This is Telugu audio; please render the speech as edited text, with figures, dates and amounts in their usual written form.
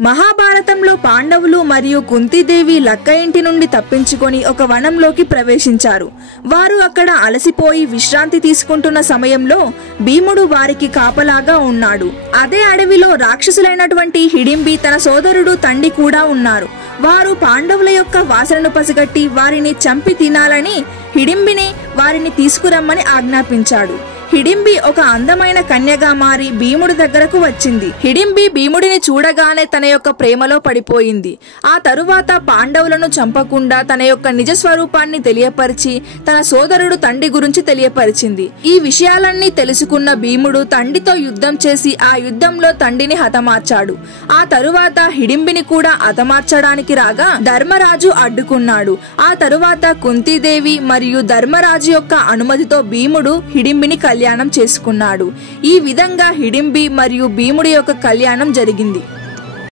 మహాభారతంలో పాండవులు మరియు కుంతీదేవి లక్క ఇంటి నుండి తప్పించుకొని ఒక వనంలోకి ప్రవేశించారు. వారు అక్కడ అలసిపోయి విశ్రాంతి తీసుకుంటున్న సమయంలో భీముడు వారికి కాపలాగా ఉన్నాడు. అదే అడవిలో రాక్షసులైనటువంటి హిడింబి తన సోదరుడు తండి కూడా ఉన్నారు. వారు పాండవుల యొక్క వాసనను పసిగట్టి వారిని చంపి తినాలని హిడింబిని వారిని తీసుకురమ్మని ఆజ్ఞాపించాడు. హిడింబి ఒక అందమైన కన్యగా మారి భీముడి దగ్గరకు వచ్చింది. హిడింబి భీముడిని చూడగానే తన యొక్క ప్రేమలో పడిపోయింది. ఆ తరువాత పాండవులను చంపకుండా తన యొక్క నిజ స్వరూపాన్ని తెలియపరిచి తన సోదరుడు తండి గురించి తెలియపరిచింది. ఈ విషయాలన్నీ తెలుసుకున్న భీముడు తండితో యుద్ధం చేసి ఆ యుద్ధంలో తండిని హతమార్చాడు. ఆ తరువాత హిడింబిని కూడా హతమార్చడానికి రాగా ధర్మరాజు అడ్డుకున్నాడు. ఆ తరువాత కుంతీదేవి మరియు ధర్మరాజు యొక్క అనుమతితో భీముడు హిడింబిని కళ్యాణం చేసుకున్నాడు. ఈ విధంగా హిడింబి మరియు భీముడి యొక్క కళ్యాణం జరిగింది.